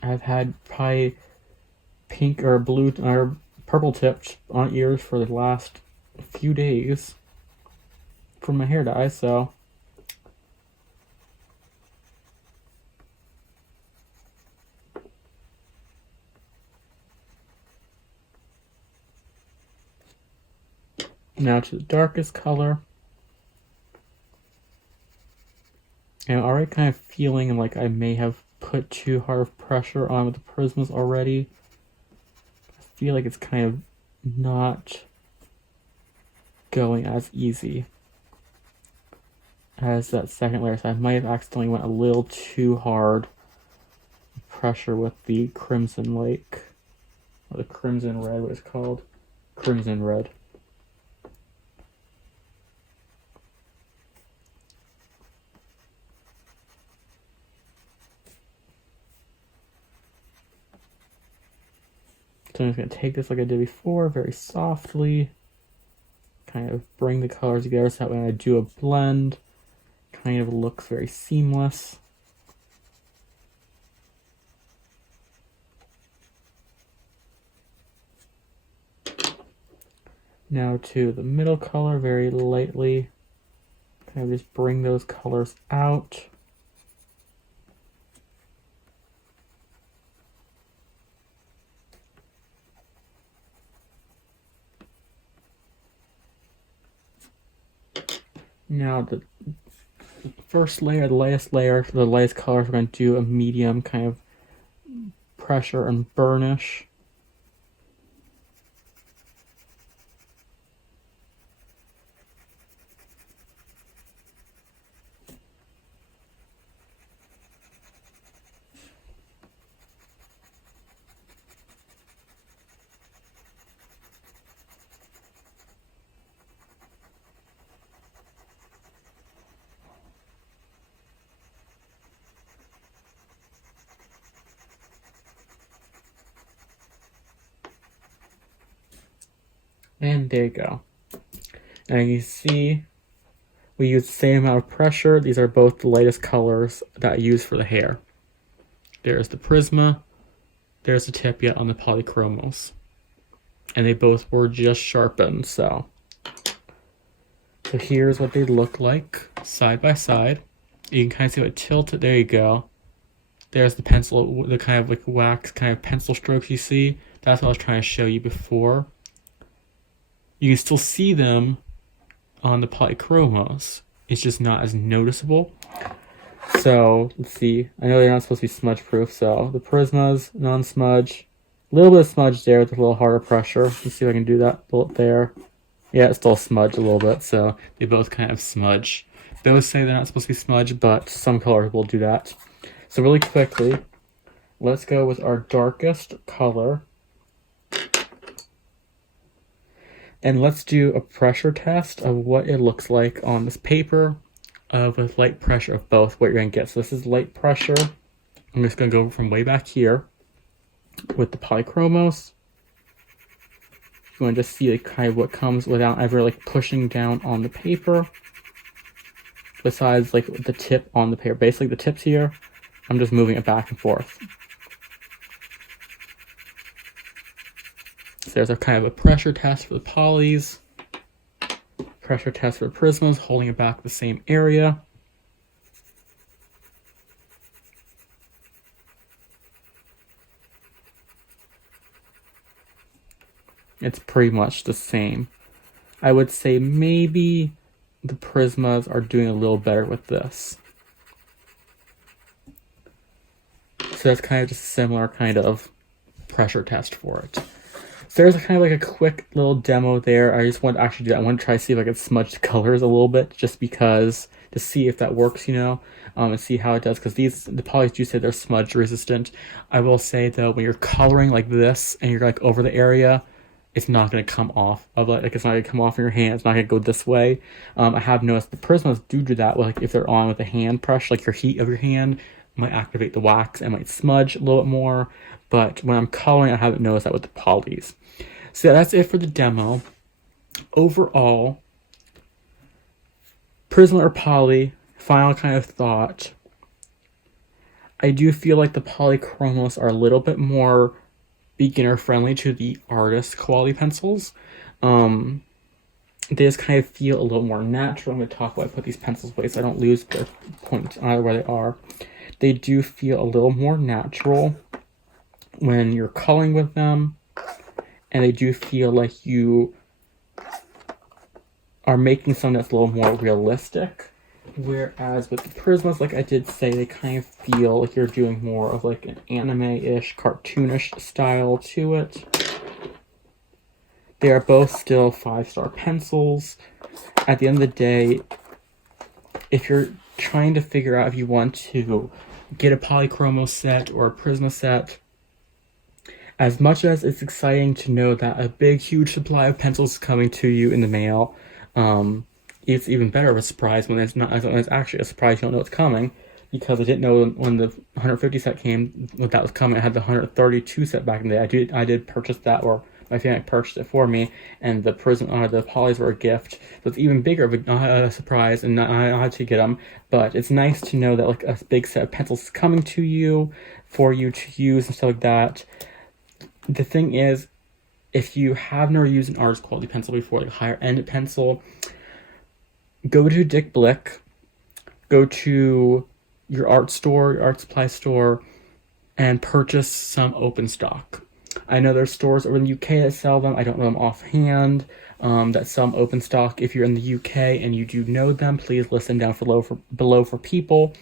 I've had probably pink or blue or purple tipped on ears for the last few days from my hair dye, so now to the darkest color. And I'm already kind of feeling like I may have put too hard of pressure on with the prismas already. I feel like it's kind of not going as easy as that second layer, so I might have accidentally went a little too hard pressure with the Crimson Lake, or the Crimson Red, what it's called, Crimson Red. So I'm just going to take this like I did before, very softly, kind of bring the colors together so that when I do a blend, kind of looks very seamless. Now to the middle color, very lightly, kind of just bring those colors out. Now the first layer, the lightest layer, for the lightest colors, we're going to do a medium kind of pressure and burnish. And there you go. And you see, we use the same amount of pressure. These are both the lightest colors that I use for the hair. There's the Prisma, there's the tip yet on the Polychromos. And they both were just sharpened, so here's what they look like side by side. You can kind of see what tilted. There you go. There's the pencil, the kind of like wax kind of pencil strokes you see. That's what I was trying to show you before. You can still see them on the Polychromos. It's just not as noticeable. So let's see. I know they're not supposed to be smudge proof, so the Prismas, non-smudge. A little bit of smudge there with a little harder pressure. Let's see if I can do that there. Yeah, it's still smudge a little bit, so they both kind of smudge. Those say they're not supposed to be smudge, but some colors will do that. So really quickly, let's go with our darkest color. And let's do a pressure test of what it looks like on this paper of a light pressure of both, what you're going to get. So this is light pressure. I'm just going to go from way back here with the Polychromos. You want to just see like kind of what comes without ever like pushing down on the paper. Besides like the tip on the paper. Basically the tip's here. I'm just moving it back and forth. So there's a kind of a pressure test for the polys. Pressure test for the Prismas, holding it back the same area. It's pretty much the same. I would say maybe the Prismas are doing a little better with this. So that's kind of just a similar kind of pressure test for it. So there's kind of like a quick little demo there. I just want to actually do that. I want to try to see if I can smudge the colors a little bit, just because, to see if that works, you know, and see how it does, because the polys do say they're smudge resistant. I will say though, when you're coloring like this and you're like over the area, it's not going to come off of it. Like it's not going to come off in your hand. It's not going to go this way. I have noticed the Prismas do that. Like if they're on with the hand pressure, like your heat of your hand might activate the wax and might smudge a little bit more. But when I'm coloring, I haven't noticed that with the polys. So yeah, that's it for the demo. Overall, Prisma or Poly, final kind of thought. I do feel like the Polychromos are a little bit more beginner friendly to the artist quality pencils. They just kind of feel a little more natural. I'm going to talk while I put these pencils away so I don't lose their point either where they are. They do feel a little more natural when you're coloring with them, and they do feel like you are making something that's a little more realistic. Whereas with the Prismas, like I did say, they kind of feel like you're doing more of like an anime-ish, cartoonish style to it. They are both still 5-star pencils. At the end of the day, if you're trying to figure out if you want to get a Polychromos set or a Prisma set, as much as it's exciting to know that a big, huge supply of pencils is coming to you in the mail, it's even better of a surprise when it's not, when it's actually a surprise you don't know it's coming, because I didn't know when the 150 set came that was coming. I had the 132 set back in the day. I did purchase that, or my family purchased it for me, and the the polys were a gift. So it's even bigger of a surprise, and I had to get them. But it's nice to know that like a big set of pencils is coming to you for you to use and stuff like that. The thing is, if you have never used an artist quality pencil before, like a higher end pencil, go to Dick Blick, go to your art store, your art supply store, and purchase some open stock. I know there's stores over in the UK that sell them. I don't know them offhand. that sell them open stock. If you're in the UK and you do know them, please listen down below for people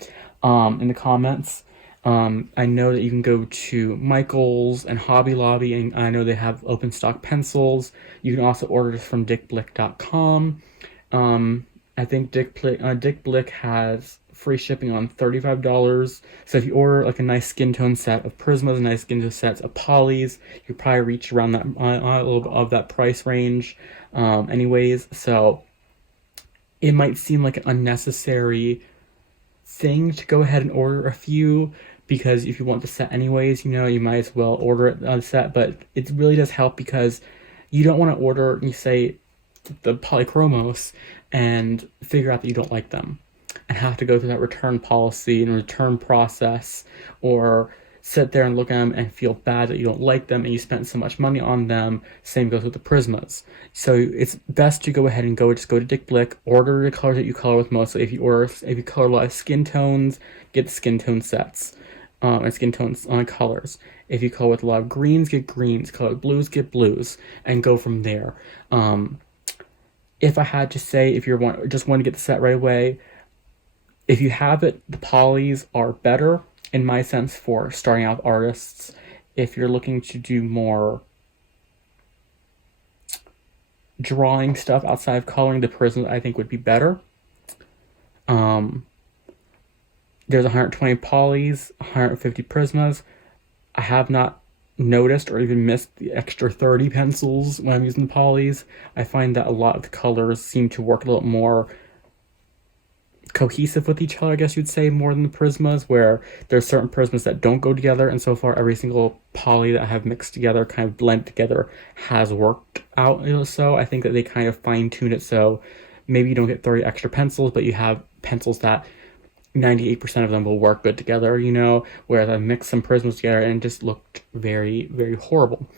in the comments. I know that you can go to Michael's and Hobby Lobby, and I know they have open stock pencils. You can also order this from dickblick.com. I think Dick Blick has free shipping on $35. So if you order like a nice skin tone set of Prismas, a nice skin tone sets of Polys, you probably reach around that a little bit of that price range. Anyways, so it might seem like an unnecessary thing to go ahead and order a few, because if you want the set anyways, you might as well order it on the set. But it really does help, because you don't want to order, you say, the Polychromos and figure out that you don't like them and have to go through that return policy and return process, or sit there and look at them and feel bad that you don't like them and you spent so much money on them. Same goes with the Prismas. So it's best to go ahead and just go to Dick Blick, order the colors that you color with mostly. If you color a lot of skin tones, get the skin tone sets and skin tones on colors. If you color with a lot of greens, get greens. Color with blues, get blues, and go from there. If I had to say, if you just want to get the set right away, if you have it, the polys are better, in my sense, for starting out artists. If you're looking to do more drawing stuff outside of coloring, the Prisms I think would be better. There's 120 polys, 150 Prismas. I have not noticed or even missed the extra 30 pencils when I'm using the polys. I find that a lot of the colors seem to work a little more cohesive with each other, I guess you'd say, more than the Prismas, where there's certain Prismas that don't go together, and so far every single poly that I have mixed together, kind of blend together, has worked out. So I think that they kind of fine-tune it, so maybe you don't get 30 extra pencils, but you have pencils that 98% of them will work good together, whereas I mixed some Prismas together and it just looked very, very horrible.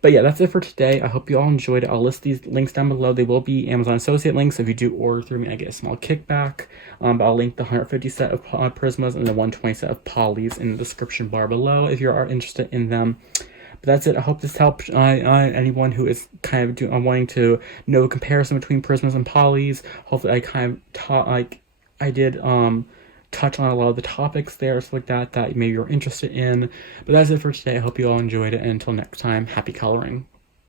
But yeah, that's it for today. I hope you all enjoyed it. I'll list these links down below. They will be Amazon Associate links. So if you do order through me, I get a small kickback. But I'll link the 150 set of Prismas and the 120 set of Polys in the description bar below if you are interested in them. But that's it. I hope this helped anyone who is kind of wanting to know a comparison between Prismas and Polys. Hopefully I kind of I did touch on a lot of the topics there, stuff like that maybe you're interested in. But that's it for today. I hope you all enjoyed it, and until next time, happy coloring.